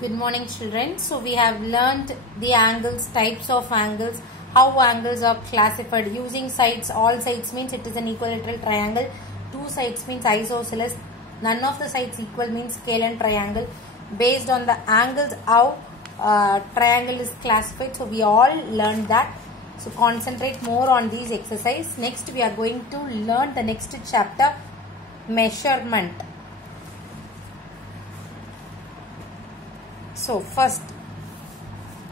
Good morning, children. So we have learned the angles, types of angles, how angles are classified using sides. All sides means it is an equilateral triangle. Two sides means isosceles. None of the sides equal means scale and triangle. Based on the angles, how triangle is classified. So we all learned that. So concentrate more on these exercise. Next we are going to learn the next chapter, measurement. So first,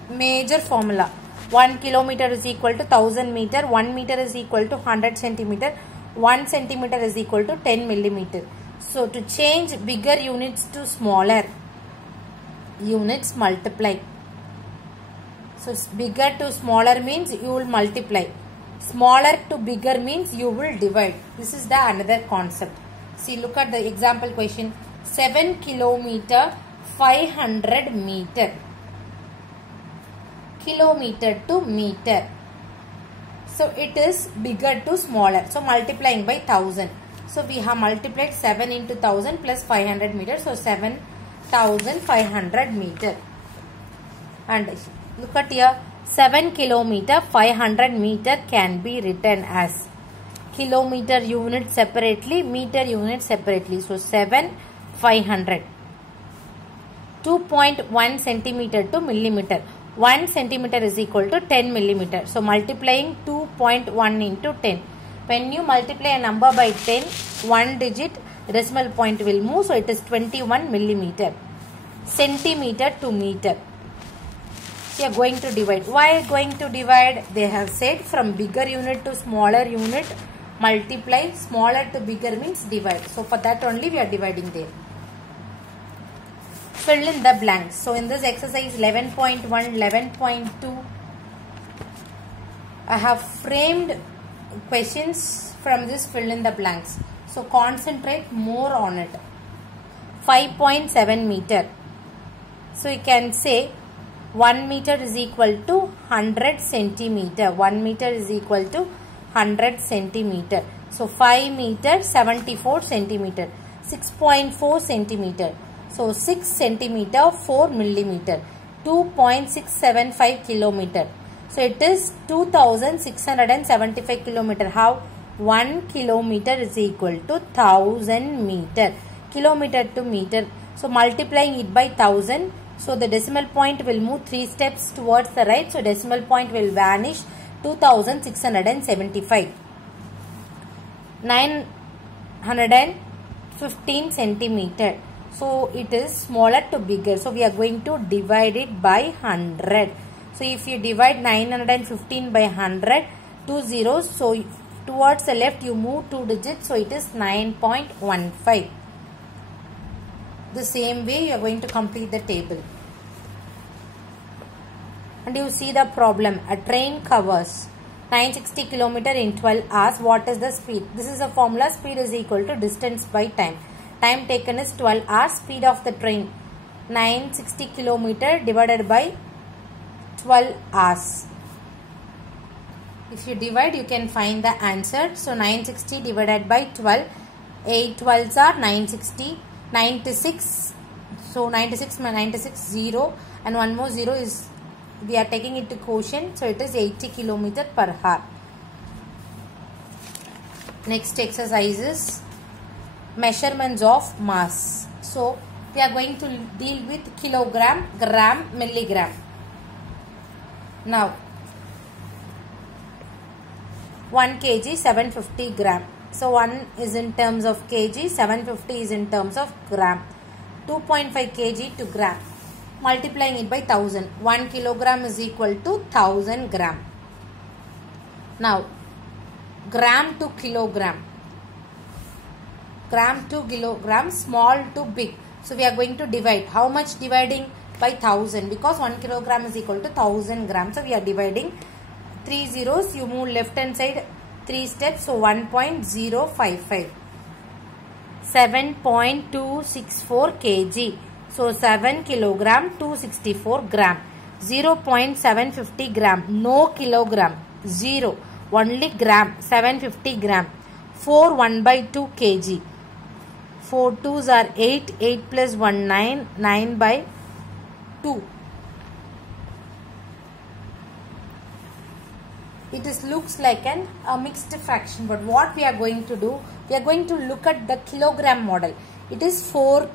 major formula. 1 kilometer is equal to 1000 meter. 1 meter is equal to 100 centimeter. 1 centimeter is equal to 10 millimeter. So to change bigger units to smaller units, multiply. So bigger to smaller means you will multiply. Smaller to bigger means you will divide. This is the another concept. See, look at the example question. 7 kilometer 500 meter. Kilometer to meter. So it is bigger to smaller. So multiplying by 1000. So we have multiplied 7 into 1000 plus 500 meter. So 7500 meter. And look at here. 7 kilometer 500 meter can be written as kilometer unit separately, meter unit separately. So 7 500. 2.1 centimeter to millimeter. 1 centimeter is equal to 10 millimeter. So multiplying 2.1 into 10. When you multiply a number by 10, one digit decimal point will move. So it is 21 millimeter. Centimeter to meter. We are going to divide. Why going to divide? They have said from bigger unit to smaller unit, multiply. Smaller to bigger means divide. So for that only we are dividing there. Fill in the blanks. So in this exercise 11.1, 11.2, I have framed questions from this fill in the blanks. So concentrate more on it. 5.7 meter. So you can say 1 meter is equal to 100 centimeter. 1 meter is equal to 100 centimeter. So 5 meter 74 centimeter. 6.4 centimeter. So 6 centimeter 4 millimeter. 2.675 kilometer. So it is 2675 kilometer. How? 1 kilometer is equal to 1000 meter. Kilometer to meter. So multiplying it by 1000. So the decimal point will move 3 steps towards the right. So decimal point will vanish. 2675. 915 centimeter. So it is smaller to bigger. So we are going to divide it by 100. So if you divide 915 by 100, 2 zeros. So towards the left you move 2 digits. So it is 9.15. The same way you are going to complete the table. And you see the problem. A train covers 960 km in 12 hours. What is the speed? This is a formula. Speed is equal to distance by time. Time taken is 12 hours. Speed of the train 960 km divided by 12 hours. If you divide, you can find the answer. So 960 divided by 12. 8 12s are 960. 96. So 96 96 0. And one more 0 is, we are taking it to quotient. So it is 80 km per hour. Next exercise is measurements of mass. So we are going to deal with kilogram, gram, milligram. Now 1 kg 750 gram. So 1 is in terms of kg, 750 is in terms of gram. 2.5 kg to gram. Multiplying it by 1000. 1 kilogram is equal to 1000 gram. Now gram to kilogram. Gram to kilogram, small to big. So we are going to divide. How much dividing? By 1000, because 1 kilogram is equal to 1000 grams. So we are dividing 3 zeros. You move left hand side 3 steps. So 1.055. 7.264 kg. So 7 kilogram 264 gram. 0.750 gram. No kilogram. 0. Only gram. 750 gram. 4 1 by 2 kg. 4 2s are 8. 8 plus 1 9. 9 by 2. It looks like a mixed fraction, but what we are going to do, we are going to look at the kilogram model. It is 4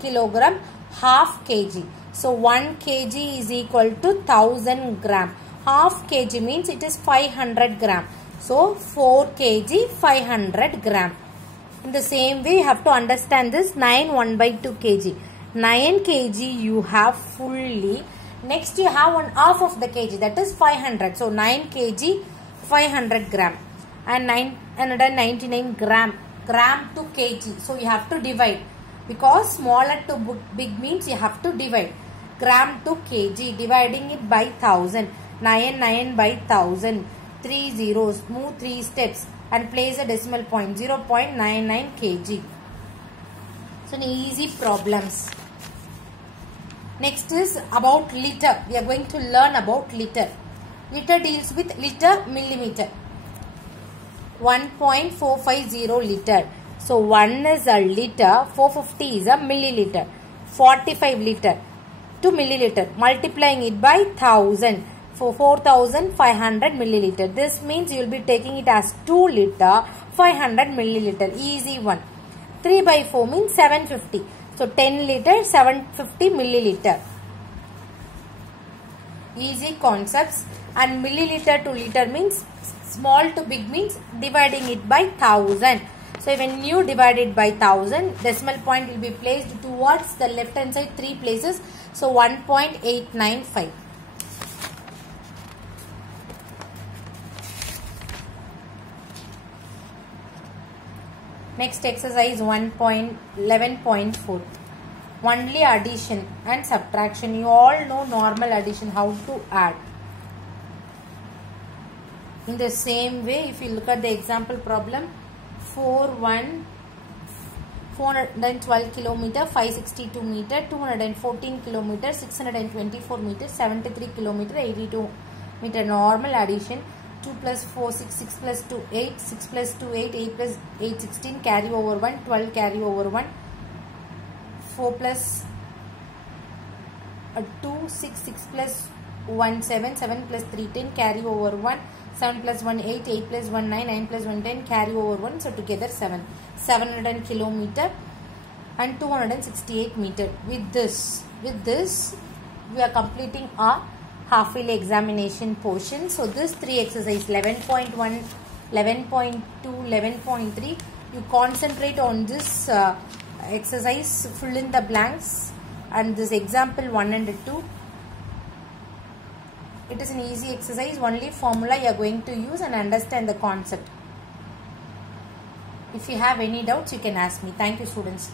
kilogram half kg. So 1 kg is equal to 1000 gram. Half kg means it is 500 gram. So 4 kg 500 gram. In the same way, you have to understand this 9 1 by 2 kg. 9 kg you have fully. Next you have one half of the kg, that is 500. So 9 kg 500 gram and 999 gram to kg. So you have to divide, because smaller to big means you have to divide. Gram to kg, dividing it by 1000. 9 by 1000. 3 zeros, move 3 steps and place a decimal point, 0.99 kg. So easy problems. Next is about liter. We are going to learn about liter. Liter deals with liter millimeter. 1.450 liter. So 1 is a liter, 450 is a milliliter. 45 liter to milliliter. Multiplying it by 1000 for 4500 milliliter. This means you will be taking it as 2 liter 500 milliliter. Easy one. 3 by 4 means 750. So 10 liter 750 milliliter. Easy concepts. And milliliter to liter means small to big means dividing it by 1000. So when you divide it by 1000, decimal point will be placed towards the left hand side 3 places. So 1.895. Next exercise 1.11.4. Only addition and subtraction. You all know normal addition, how to add. In the same way, if you look at the example problem, 412 kilometer, 562 meter, 214 kilometer, 624 meter, 73 kilometer, 82 meter. Normal addition. 2 plus 4, 6, 6 plus 2, 8, 6 plus 2, 8, 8 plus 8, 16, carry over 1, 12 carry over 1, 4 plus 2, 6, 6 plus 1, 7, 7 plus 3, 10, carry over 1, 7 plus 1, 8, 8 plus 1, 9, 9 plus 1, 10, carry over 1, so together 7. 700 kilometer and 268 meter. With this, we are completing our half-yearly examination portion. So this 3 exercise 11.1, 11.2, 11.3, you concentrate on this exercise, fill in the blanks, and this example 1 and 2. It is an easy exercise, only formula you are going to use and understand the concept. If you have any doubts, you can ask me. Thank you, students.